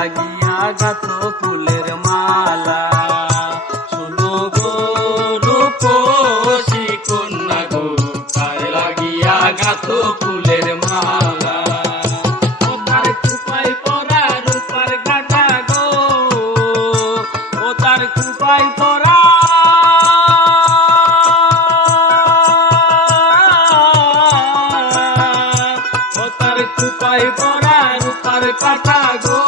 লাগিয়া গাথো ফুলের মালা। শোনো গো রূপসী কন্যা গো, কার লাগিয়া গাথো ফুলের মালা। ও তার কুপাই পরা রূপার কাটা গো, ও তার কুপাই পরা কুপাই পরা রূপার কাটা গো,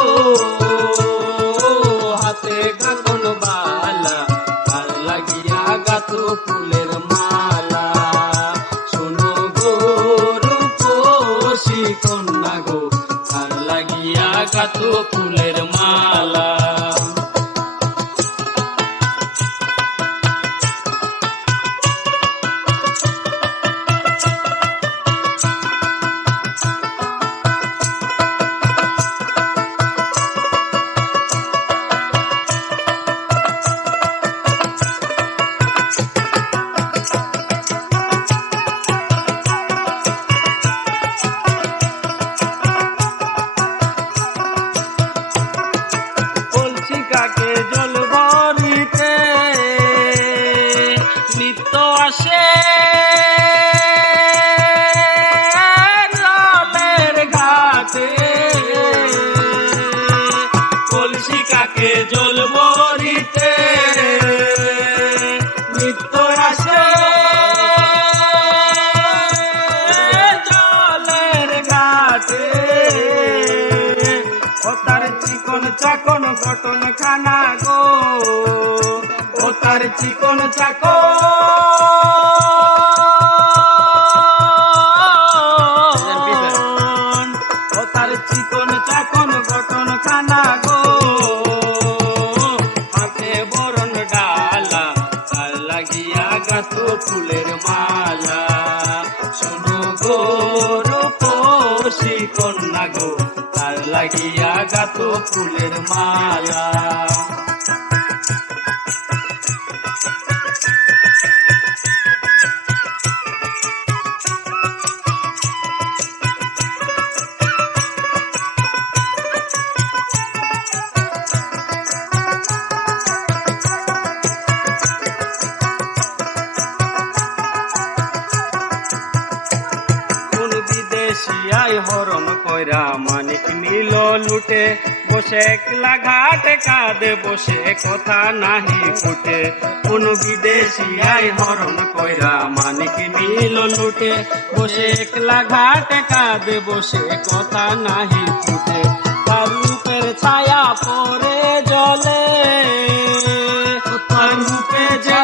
হাতে গাঁথন বালা, কার লাগিয়া গাথো ফুলের মালা। শোনো গো রূপসী কন্যা গো, কার লাগিয়া গাথো ফুলের মালা। কাকে জল ভরিতে নিত্য আসে জলের ঘাটে, কলসি কাকে জল ভরিতে নিত্য আসে জলের ঘাটে। ও তার চিকন চাকন কটন খানা গো, ও তার চিকন চাকন, ও তার চিকন চাকন কটন খানা গো, হাতে বরণ ডালা, কার লাগিয়া গাথো ফুলের মালা। শোনো গো রূপসী কন্যা গো, কার লাগিয়া গাথো ফুলের মালা। বিদেশিয়ায় হরণ কইরা মানিক নিল লুটে, বসে একলা ঘাটে কাঁদে বসে কথা নাহি ফুটে। কোন বিদেশিয়ায় হরণ কইরা মানিক নিল লুটে, বসে একলা ঘাটে কাঁদে বসে কথা নাহি ফুটে। তার রূপের ছায়া পরে জলে, তার রূপে যে